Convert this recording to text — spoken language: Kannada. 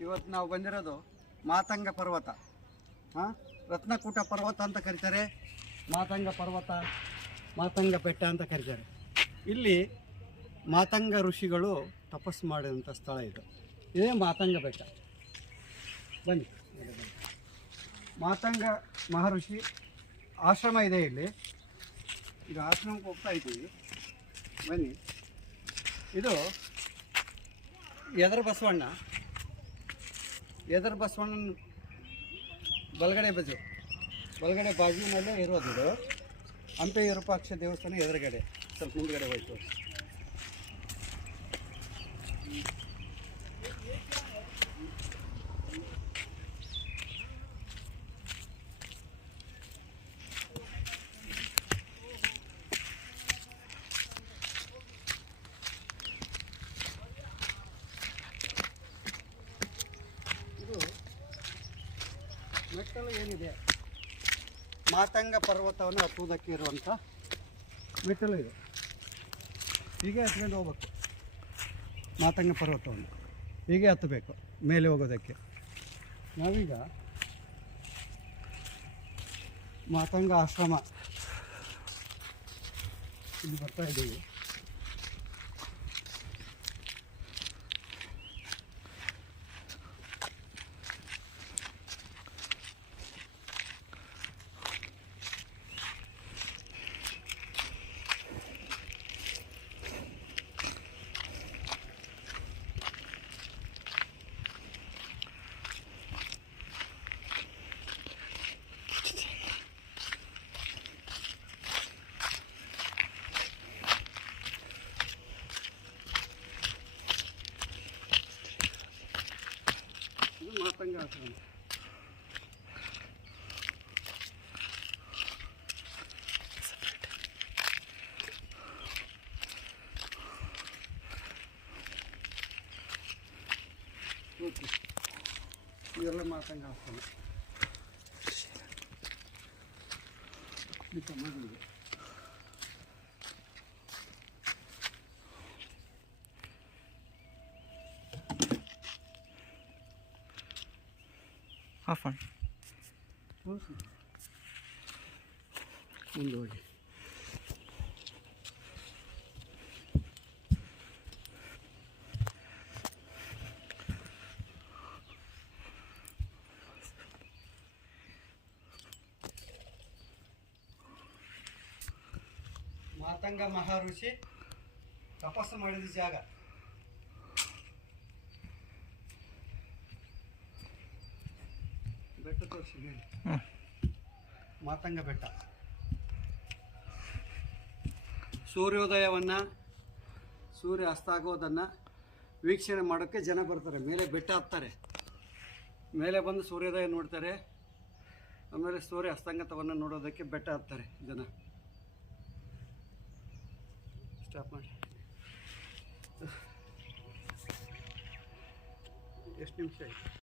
ಇವತ್ತು ನಾವು ಬಂದಿರೋದು ಮಾತಂಗ ಪರ್ವತ. ಹಾಂ? ರತ್ನಕೂಟ ಪರ್ವತ ಅಂತ ಕರೀತಾರೆ. ಮಾತಂಗ ಪರ್ವತ, ಮಾತಂಗ ಬೆಟ್ಟ ಅಂತ ಕರೀತಾರೆ. ಇಲ್ಲಿ ಮಾತಂಗ ಋಷಿಗಳು ತಪಸ್ಸು ಮಾಡಿದಂಥ ಸ್ಥಳ ಇದು. ಇದೇ ಮಾತಂಗ ಬೆಟ್ಟ ಬನ್ನಿ. ಮಾತಂಗ ಮಹರ್ಷಿ ಆಶ್ರಮ ಇದೆ ಇಲ್ಲಿ. ಈಗ ಆಶ್ರಮಕ್ಕೆ ಹೋಗ್ತಾ ಇದ್ದೀವಿ. ಬನ್ನಿ. ಇದು ಎದರ ಬಸವಣ್ಣ. ಎದರ ಬಸವಣ್ಣನ ಬಲಗಡೆ ಬಜೆ. ಬಲಗಡೆ ಬಾಜಿನಲ್ಲೇ ಇರೋದು ಇದು. ಅಂತ ವಿರೂಪಾಕ್ಷ ದೇವಸ್ಥಾನ ಎದುರುಗಡೆ. ಸ್ವಲ್ಪ ಮುಂದ್ಗಡೆ ಹೋಯ್ತು. ಮೆಟ್ಟಲು ಏನಿದೆ? ಮಾತಂಗ ಪರ್ವತವನ್ನು ಹತ್ತುವುದಕ್ಕೆ ಇರುವಂಥ ಮೆಟ್ಟಲು ಇದೆ. ಹೀಗೆ ಹತ್ಕೊಂಡು ಹೋಗ್ಬೇಕು. ಮಾತಂಗ ಪರ್ವತವನ್ನು. ಹೀಗೆ ಹತ್ತಬೇಕು, ಮೇಲೆ ಹೋಗೋದಕ್ಕೆ. ನಾವೀಗ ಮಾತಂಗ ಆಶ್ರಮ ಇಲ್ಲಿ ಬರ್ತಾ ಇದ್ದೀವಿ. tenggelam. Biarlah mata tenggelam. Di kamar juga. ಸಮಾಧಿಯಿದೆ. ಆಫ್ ಮಾಡಿ ಹೌದು. ಮುಂದೆ ಹೋಗಿ ಮಾತಂಗ ಮಹರ್ಷಿ ತಪಸ್ಸು ಮಾಡಿದ ಜಾಗ ಬೆಟ್ಟ ಮಾತಂಗ ಬೆಟ್ಟ. ಸೂರ್ಯೋದಯವನ್ನು ಸೂರ್ಯ ಅಸ್ತ ಆಗೋದನ್ನು ವೀಕ್ಷಣೆ ಮಾಡೋಕ್ಕೆ ಜನ ಬರ್ತಾರೆ. ಮೇಲೆ ಬೆಟ್ಟ ಹತ್ತಾರೆ ಮೇಲೆ ಬಂದು ಸೂರ್ಯೋದಯ ನೋಡ್ತಾರೆ. ಆಮೇಲೆ ಸೂರ್ಯ ಅಸ್ತಂಗತವನ್ನು ನೋಡೋದಕ್ಕೆ ಬೆಟ್ಟ ಹತ್ತಾರೆ ಜನ. ಸ್ಟಾಪ್ ಮಾಡಿ. ಎಷ್ಟು ನಿಮಿಷ ಆಯ್ತು?